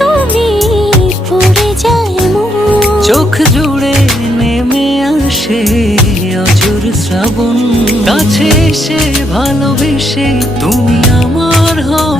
তুমি পড়ে যায় মন। চোখ জুড়ে নেমে আসে অঝোর শ্রাবণ, কাছে এসে ভালোবেসে তুমি আমার হও